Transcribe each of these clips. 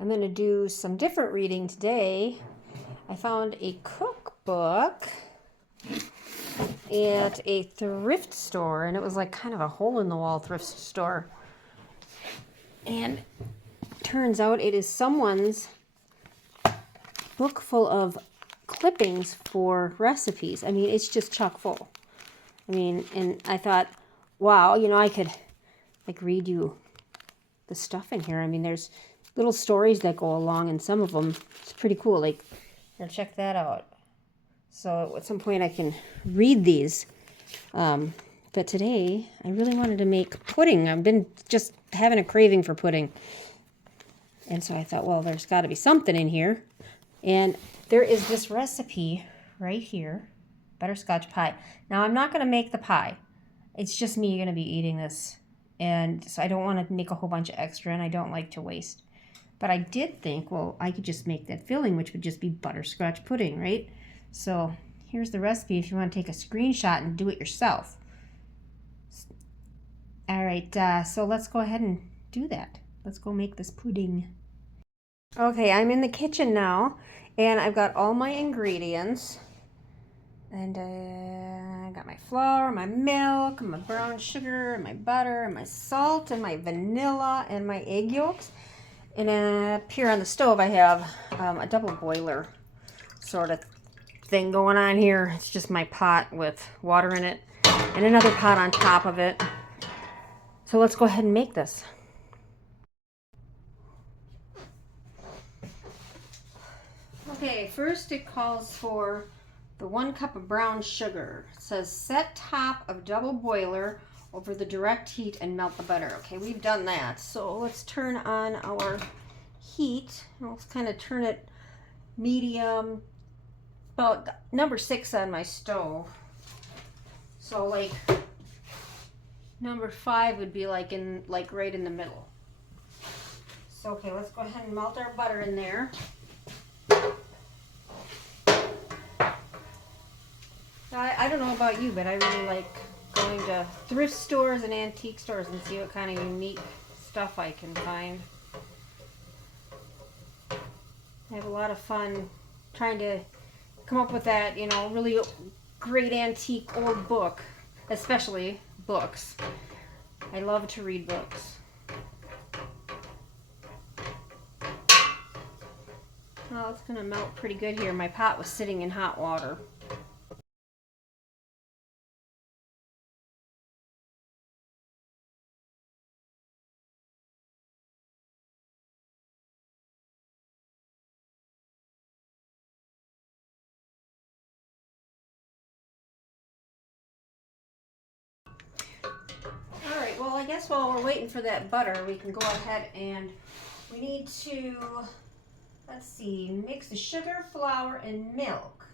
I'm going to do some different reading today. I found a cookbook at a thrift store, and it was like kind of a hole-in-the-wall thrift store. And turns out it is someone's book full of clippings for recipes. I mean, it's just chock full. I mean, and I thought, wow, I could like read you the stuff in here. I mean, there's little stories that go along in some of them. It's pretty cool. Like, here, check that out. So at some point I can read these. But today I really wanted to make pudding. I've been just having a craving for pudding. And so I thought, well, there's got to be something in here. And there is this recipe right here, butterscotch pie. Now, I'm not going to make the pie. It's just me going to be eating this. And so I don't want to make a whole bunch of extra, and I don't like to waste. But I did think, well, I could just make that filling, which would just be butterscotch pudding, right? So here's the recipe if you want to take a screenshot and do it yourself. All right, so let's go ahead and do that. Let's go make this pudding. Okay, I'm in the kitchen now, and I've got all my ingredients. And I got my flour, my milk, my brown sugar, and my butter, and my salt, and my vanilla, and my egg yolks. And up here on the stove, I have a double boiler sort of thing going on here. It's just my pot with water in it and another pot on top of it. So let's go ahead and make this. Okay, first it calls for the 1 cup of brown sugar. It says set top of double boiler over the direct heat and melt the butter. Okay, we've done that. So let's turn on our heat. Let's kind of turn it medium, about number 6 on my stove. So like number 5 would be like right in the middle. So okay, let's go ahead and melt our butter in there. I don't know about you, but I really like going to thrift stores and antique stores and see what kind of unique stuff I can find. I have a lot of fun trying to come up with that, really great antique old book, especially books. I love to read books. Oh, it's going to melt pretty good here. My pot was sitting in hot water. Alright, well I guess while we're waiting for that butter, we can go ahead and we need to, let's see, mix the sugar, flour, and milk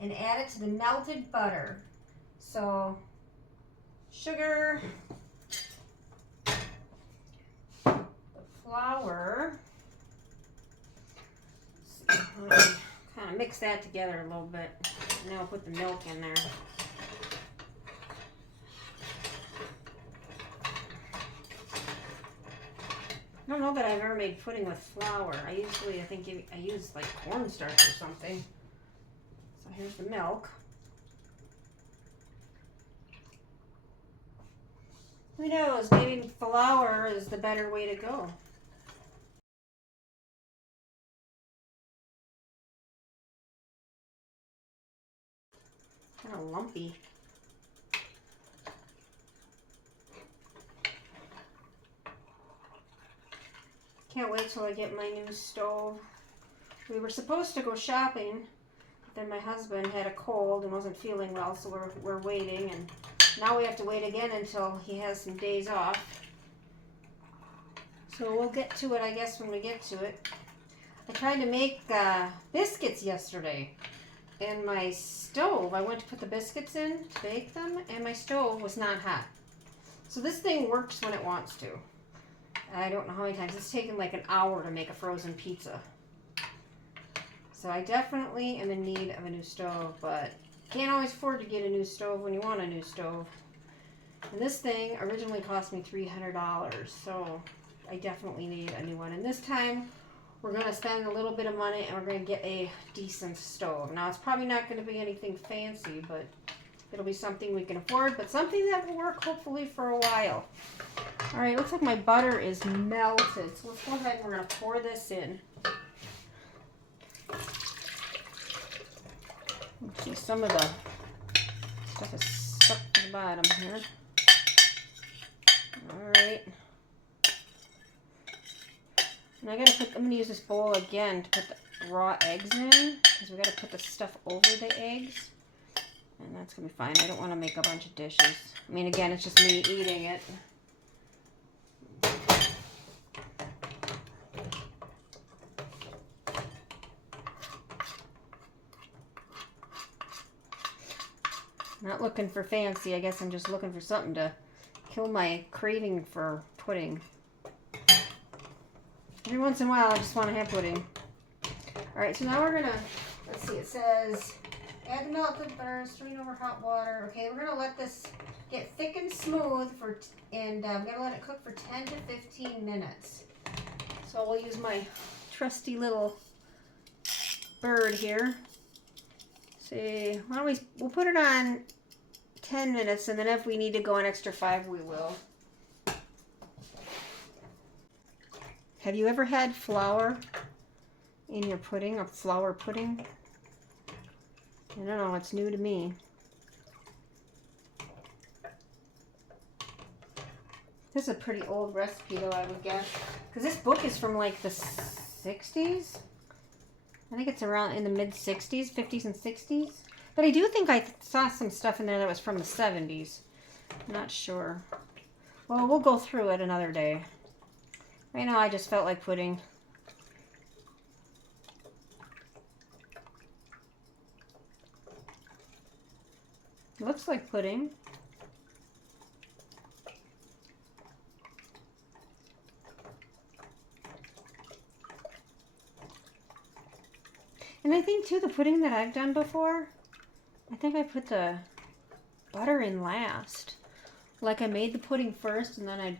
and add it to the melted butter. So, sugar, the flour, kind of mix that together a little bit. Now I'll put the milk in there. I don't know that I've ever made pudding with flour. I think I use like cornstarch or something. So here's the milk. Who knows? Maybe flour is the better way to go. Kind of lumpy. Can't wait till I get my new stove. We were supposed to go shopping, but then my husband had a cold and wasn't feeling well, so we're waiting, and now we have to wait again until he has some days off. So we'll get to it, I guess, when we get to it. I tried to make biscuits yesterday, and my stove, I went to put the biscuits in to bake them, and my stove was not hot. So this thing works when it wants to. I don't know how many times. It's taken like an hour to make a frozen pizza. So I definitely am in need of a new stove, but can't always afford to get a new stove when you want a new stove. And this thing originally cost me $300, so I definitely need a new one. And this time we're going to spend a little bit of money and we're going to get a decent stove. Now, it's probably not going to be anything fancy, but it'll be something we can afford, but something that will work hopefully for a while. All right, looks like my butter is melted. So let's go ahead and we're going to pour this in. Let's see, some of the stuff is stuck to the bottom here. All right. And I'm going to use this bowl again to put the raw eggs in, because we got to put the stuff over the eggs. And that's going to be fine. I don't want to make a bunch of dishes. I mean, again, it's just me eating it. Not looking for fancy. I guess I'm just looking for something to kill my craving for pudding. Every once in a while, I just want to have pudding. All right, so now we're going to, let's see, it says, add the melted butter, strain over hot water. Okay, we're going to let this get thick and smooth, and I'm going to let it cook for 10 to 15 minutes. So we'll use my trusty little bird here. See, why don't we'll put it on 10 minutes, and then if we need to go an extra 5, we will. Have you ever had flour in your pudding, a flour pudding? I don't know, it's new to me. This is a pretty old recipe though, I would guess. Because this book is from like the 60s. I think it's around in the mid-60s, 50s and 60s. But I do think I saw some stuff in there that was from the 70s. I'm not sure. Well, we'll go through it another day. Right now I just felt like pudding. Looks like pudding. And I think too, the pudding that I've done before, I think I put the butter in last. Like I made the pudding first and then I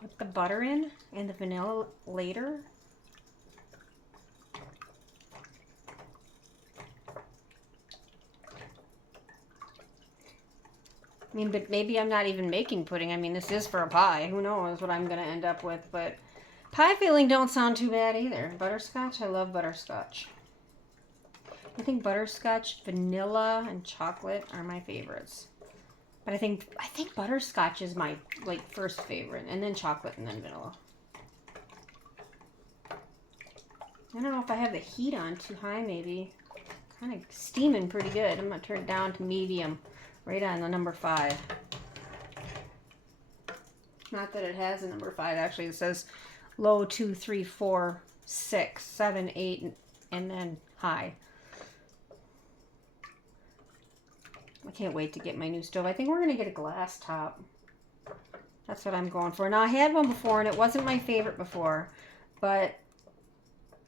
put the butter in and the vanilla later. I mean, but maybe I'm not even making pudding. I mean, this is for a pie. Who knows what I'm going to end up with. But pie filling don't sound too bad either. Butterscotch, I love butterscotch. I think butterscotch, vanilla, and chocolate are my favorites. But I think butterscotch is my first favorite, and then chocolate, and then vanilla. I don't know if I have the heat on too high, maybe. Kind of steaming pretty good. I'm going to turn it down to medium, right on the number 5. Not that it has a number 5, actually. It says low 2, 3, 4, 6, 7, 8, and then high. I can't wait to get my new stove. I think we're going to get a glass top. That's what I'm going for. Now, I had one before, and it wasn't my favorite before. But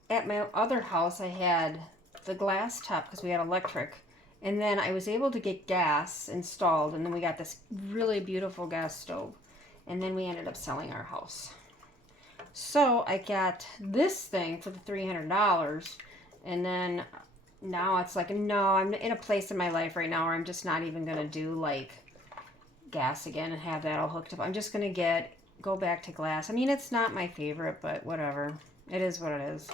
at my other house, I had the glass top because we had electric. And then I was able to get gas installed, and then we got this really beautiful gas stove. And then we ended up selling our house. So I got this thing for the $300, and then now it's like, no, I'm in a place in my life right now where I'm just not even going to do like gas again and have that all hooked up. I'm just going to go back to glass. I mean, it's not my favorite, but whatever. It is what it is.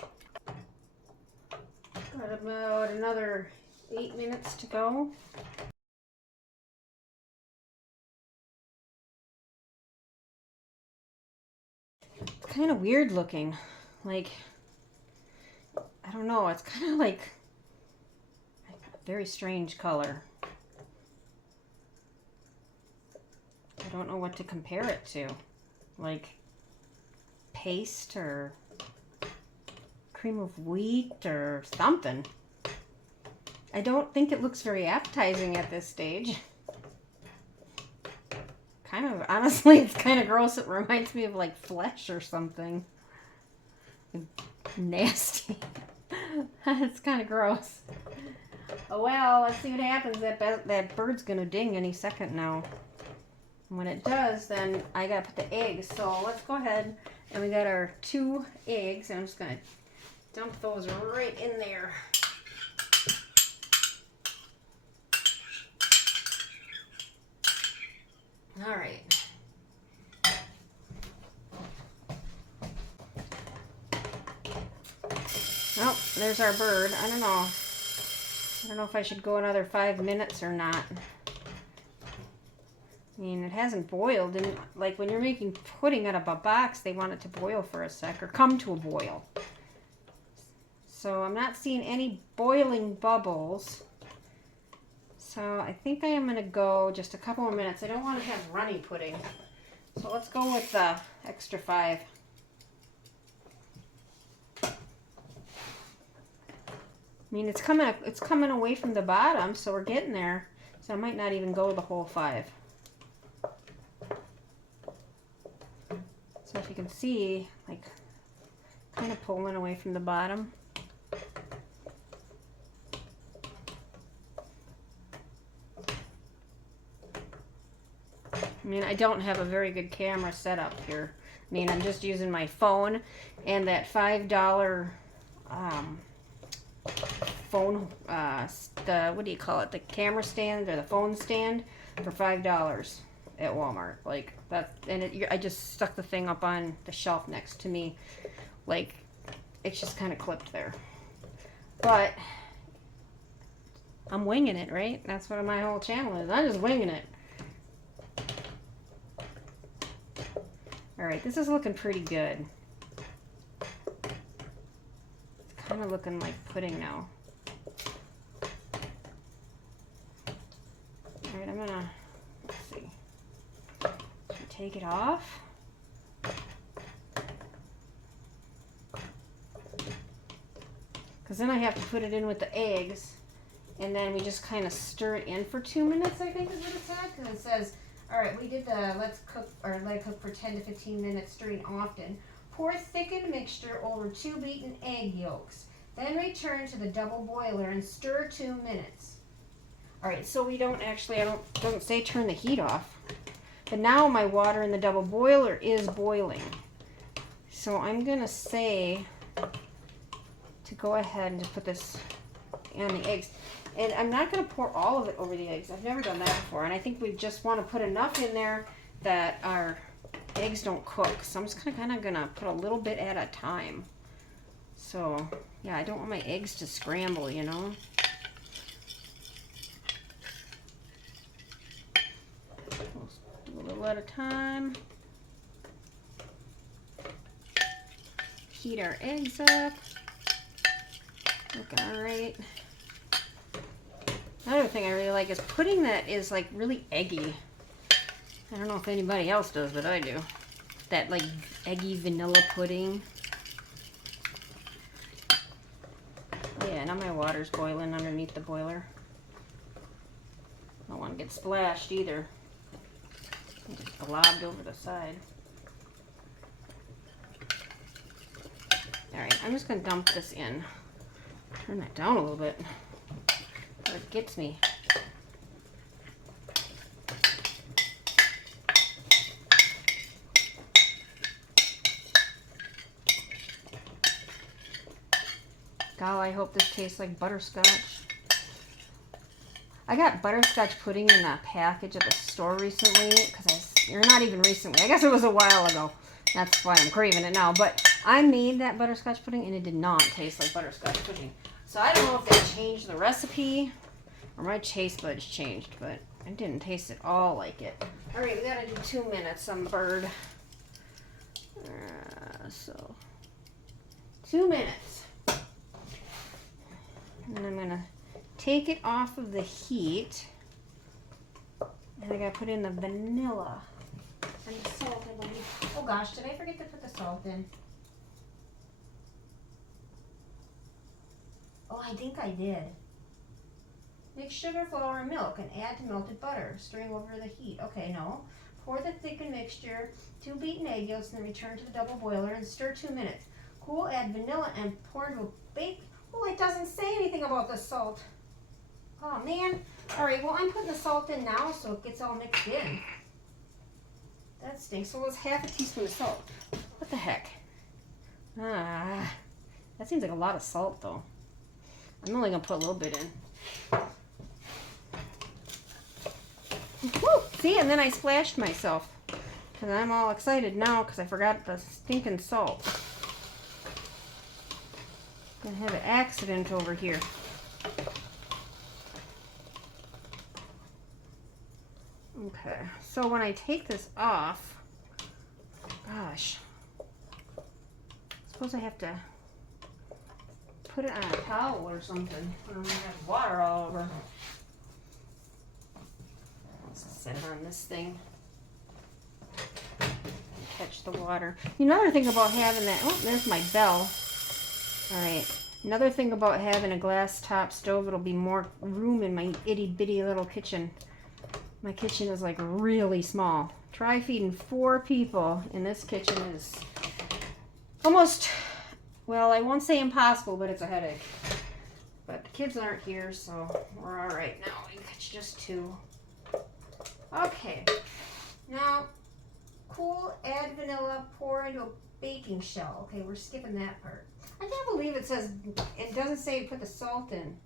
Got about another 8 minutes to go. It's kind of weird looking. Like, I don't know. It's kind of like a very strange color. I don't know what to compare it to. Like paste or cream of wheat or something. I don't think it looks very appetizing at this stage. Kind of, honestly, it's kind of gross. It reminds me of like flesh or something. Nasty. It's kind of gross. Oh well, let's see what happens. That bird's gonna ding any second now. And when it does, then I gotta put the eggs. So let's go ahead, and we got our 2 eggs. And I'm just gonna dump those right in there. All right. Oh, there's our bird. I don't know. I don't know if I should go another 5 minutes or not. I mean, it hasn't boiled, and like when you're making pudding out of a box, they want it to boil for a sec or come to a boil. So I'm not seeing any boiling bubbles. So I think I am going to go just a couple more minutes. I don't want to have runny pudding. So let's go with the extra 5. I mean, it's coming away from the bottom, so we're getting there. So I might not even go the whole 5. So if you can see, like, kind of pulling away from the bottom. I mean, I don't have a very good camera setup here. I mean, I'm just using my phone and that $5 phone, what do you call it? The camera stand or the phone stand for $5 at Walmart. Like that, and I just stuck the thing up on the shelf next to me. Like, it's just kind of clipped there. But I'm winging it, right? That's what my whole channel is. I'm just winging it. All right, this is looking pretty good. It's kind of looking like pudding now. All right, I'm gonna, let's see. Should I take it off? Because then I have to put it in with the eggs, and then we just kind of stir it in for 2 minutes, I think is what it said, because it says, all right, we did the let it cook for 10 to 15 minutes, stirring often. Pour thickened mixture over 2 beaten egg yolks. Then return to the double boiler and stir 2 minutes. All right, so we don't actually, I don't say turn the heat off. But now my water in the double boiler is boiling. So I'm gonna say to go ahead and just put this on the eggs. And I'm not going to pour all of it over the eggs. I've never done that before. And I think we just want to put enough in there that our eggs don't cook. So I'm just kind of going to put a little bit at a time. So, yeah, I don't want my eggs to scramble, you know. We'll do a little at a time. Heat our eggs up. Looking all right. Another thing I really like is pudding that is like really eggy. I don't know if anybody else does, but I do. That like eggy vanilla pudding. Yeah, now my water's boiling underneath the boiler. I don't want to get splashed either. It just globbed over the side. Alright, I'm just going to dump this in. Turn that down a little bit. It gets me. God, I hope this tastes like butterscotch. I got butterscotch pudding in a package at the store recently, or not even recently. I guess it was a while ago. That's why I'm craving it now. But I made that butterscotch pudding and it did not taste like butterscotch pudding. So I don't know if they changed the recipe or my taste buds changed, but it didn't taste at all like it. All right, we gotta do 2 minutes on bird. So 2 minutes. And I'm gonna take it off of the heat. And I gotta put in the vanilla and the salt, I believe. Oh gosh, did I forget to put the salt in? Oh, I think I did. Mix sugar, flour, and milk and add to melted butter, stirring over the heat. Okay, no. Pour the thickened mixture, 2 beaten egg yolks, and then return to the double boiler and stir 2 minutes. Cool, add vanilla, and pour into a bake. Oh, it doesn't say anything about the salt. Oh, man. All right, well, I'm putting the salt in now so it gets all mixed in. That stinks. So it's half a teaspoon of salt. What the heck? That seems like a lot of salt, though. I'm only going to put a little bit in. Woo! See, and then I splashed myself. And I'm all excited now because I forgot the stinking salt. Gonna have an accident over here. Okay, so when I take this off, gosh, I suppose I have to put it on a towel or something. I don't have water all over. Let's set it on this thing. Catch the water. Another thing about having that, oh, there's my bell. All right, another thing about having a glass top stove, it'll be more room in my itty bitty little kitchen. My kitchen is like really small. Try feeding 4 people in this kitchen is almost, well, I won't say impossible, but it's a headache. But the kids aren't here, so we're all right now. It's just 2. Okay, now cool, add vanilla, pour into a baking shell. Okay, we're skipping that part. I can't believe it says, it doesn't say put the salt in.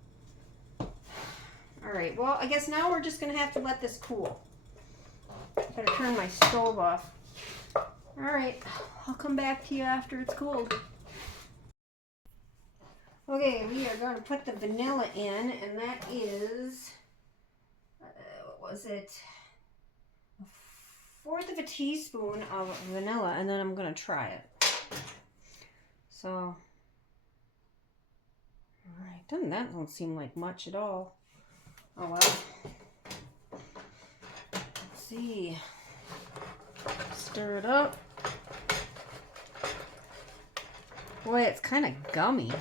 All right, well, I guess now we're just gonna have to let this cool. Better turn my stove off. All right, I'll come back to you after it's cooled. Okay, we are gonna put the vanilla in, and that is, what was it? 1/4 of a teaspoon of vanilla, and then I'm gonna try it. So, all right, that don't seem like much at all. Oh well. Let's see. Stir it up. Boy, it's kind of gummy.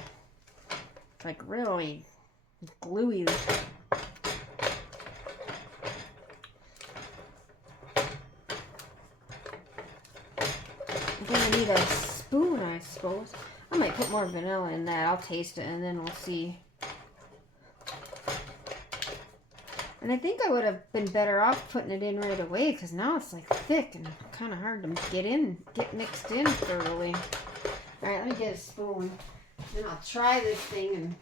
It's like really gluey. I'm gonna need a spoon, I suppose. I might put more vanilla in that. I'll taste it and then we'll see. And I think I would have been better off putting it in right away because now it's like thick and kind of hard to get mixed in thoroughly. All right, let me get a spoon. Then I'll try this thing and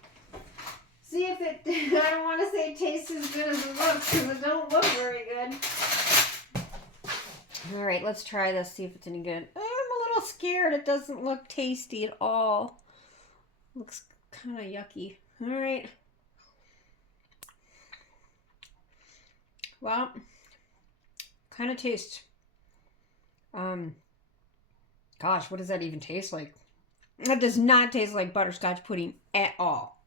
see if it, I don't want to say it tastes as good as it looks because it don't look very good. All right, let's try this, see if it's any good. I'm a little scared. It doesn't look tasty at all. Looks kind of yucky. All right. Well, kind of tastes, gosh, what does that even taste like? That does not taste like butterscotch pudding at all.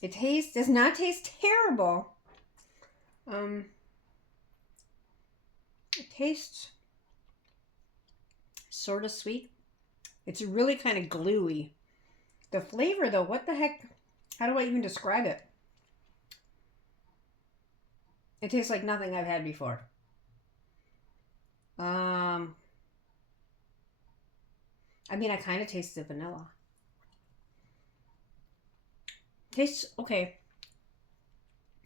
It does not taste terrible. It tastes sort of sweet. It's really kind of gluey. The flavor though, what the heck? How do I even describe it? It tastes like nothing I've had before. I mean, I kind of taste the vanilla. Tastes okay.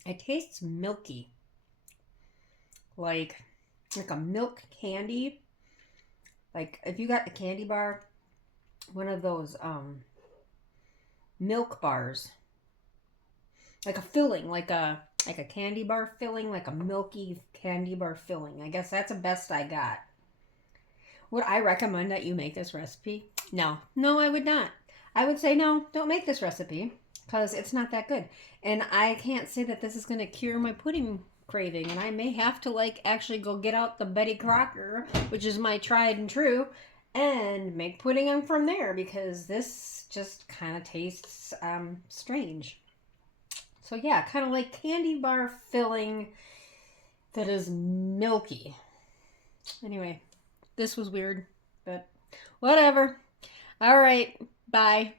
It tastes milky. Like a milk candy. Like if you got the candy bar, one of those milk bars. Like a filling, like a candy bar filling, like a milky candy bar filling. I guess that's the best I got. Would I recommend that you make this recipe? No, I would not. I would say no, don't make this recipe because it's not that good. And I can't say that this is going to cure my pudding craving. And I may have to actually go get out the Betty Crocker, which is my tried and true, and make pudding from there because this just kind of tastes strange. So yeah, kind of like candy bar filling that is milky. Anyway, this was weird, but whatever. All right, bye.